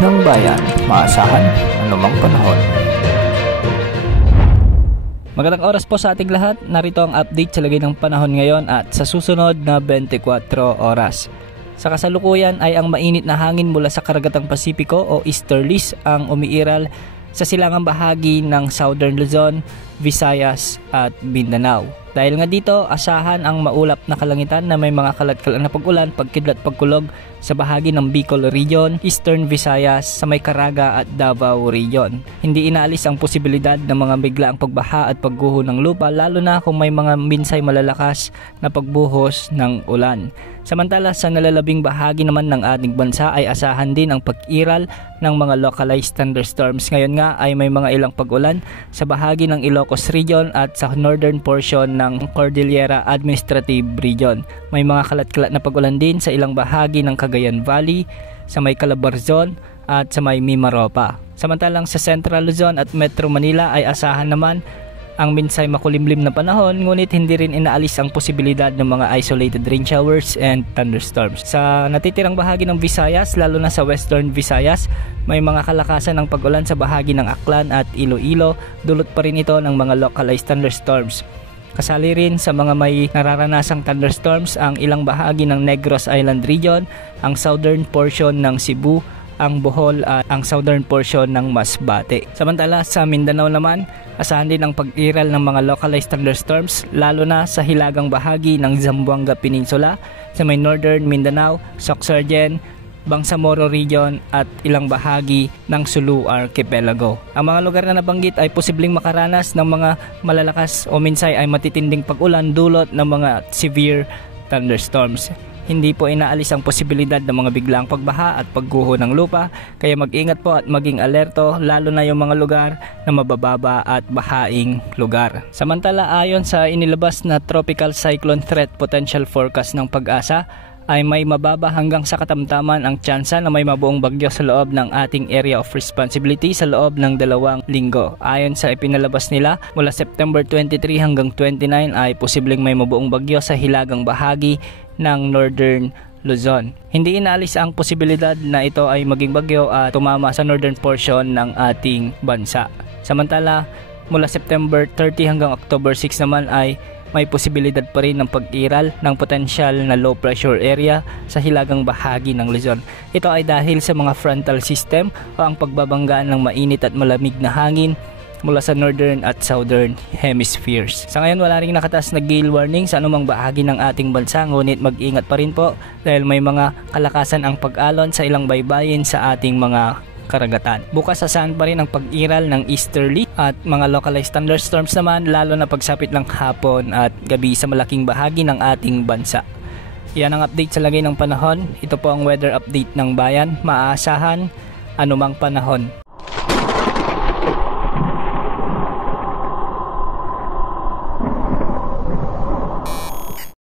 ng bayan, maasahan anumang panahon. Magandang oras po sa ating lahat. Narito ang update sa lagay ng panahon ngayon at sa susunod na 24 oras. Sa kasalukuyan ay ang mainit na hangin mula sa karagatang Pasipiko o easterlies ang umiiral sa silangang bahagi ng Southern Luzon, Visayas at Mindanao. Dahil nga dito, asahan ang maulap na kalangitan na may mga kalat-kalat na pag-ulan, pagkidlat, pagkulog sa bahagi ng Bicol Region, Eastern Visayas, sa may Caraga at Davao Region. Hindi inaalis ang posibilidad ng mga biglaang pagbaha at pagguho ng lupa, lalo na kung may mga minsay malalakas na pagbuhos ng ulan. Samantala sa nalalabing bahagi naman ng ating bansa ay asahan din ang pag-iral ng mga localized thunderstorms. Ngayon nga ay may mga ilang pag-ulan sa bahagi ng Ilocos Region at sa northern portion ng Cordillera Administrative Region. May mga kalat-kalat na pag-ulan din sa ilang bahagi ng Cagayan Valley, sa may Calabarzon at sa may Mimaropa. Samantalang sa Central Luzon at Metro Manila ay asahan naman ang minsay makulimlim na panahon, ngunit hindi rin inaalis ang posibilidad ng mga isolated rain showers and thunderstorms. Sa natitirang bahagi ng Visayas, lalo na sa Western Visayas, may mga kalakasan ng pag-ulan sa bahagi ng Aklan at Iloilo. Dulot pa rin ito ng mga localized thunderstorms. Kasali rin sa mga may nararanasang thunderstorms ang ilang bahagi ng Negros Island Region, ang southern portion ng Cebu, ang Bohol at ang southern portion ng Masbate. Samantala sa Mindanao naman, asahan din ang pag-iral ng mga localized thunderstorms lalo na sa hilagang bahagi ng Zamboanga Peninsula, sa may northern Mindanao, Sorsogon, Bangsamoro Region at ilang bahagi ng Sulu Archipelago. Ang mga lugar na nabanggit ay posibleng makaranas ng mga malalakas o minsay ay matitinding pag-ulan dulot ng mga severe thunderstorms. Hindi po inaalis ang posibilidad ng mga biglaang pagbaha at pagguho ng lupa, kaya mag-ingat po at maging alerto lalo na yung mga lugar na mabababa at bahaing lugar. Samantala ayon sa inilabas na Tropical Cyclone Threat Potential Forecast ng Pag-asa, ay may mababa hanggang sa katamtaman ang tsansa na may mabuong bagyo sa loob ng ating area of responsibility sa loob ng 2 linggo. Ayon sa ipinalabas nila, mula September 23 hanggang 29 ay posibleng may mabuong bagyo sa hilagang bahagi ng Northern Luzon. Hindi inaalis ang posibilidad na ito ay maging bagyo at tumama sa northern portion ng ating bansa. Samantala, mula September 30 hanggang October 6 naman ay may posibilidad pa rin ng pag-iral ng potensyal na low pressure area sa hilagang bahagi ng Luzon. Ito ay dahil sa mga frontal system o ang pagbabanggaan ng mainit at malamig na hangin mula sa northern at southern hemispheres. Sa ngayon wala ring nakataas na gale warning sa anumang bahagi ng ating bansa, ngunit mag-ingat pa rin po dahil may mga kalakasan ang pag-alon sa ilang baybayin sa ating mga karagatan. Bukas asahan pa rin ang pag-iral ng easterly at mga localized thunderstorms naman lalo na pagsapit ng hapon at gabi sa malaking bahagi ng ating bansa. Yan ang update sa lagay ng panahon. Ito po ang weather update ng bayan. Maaasahan anumang panahon.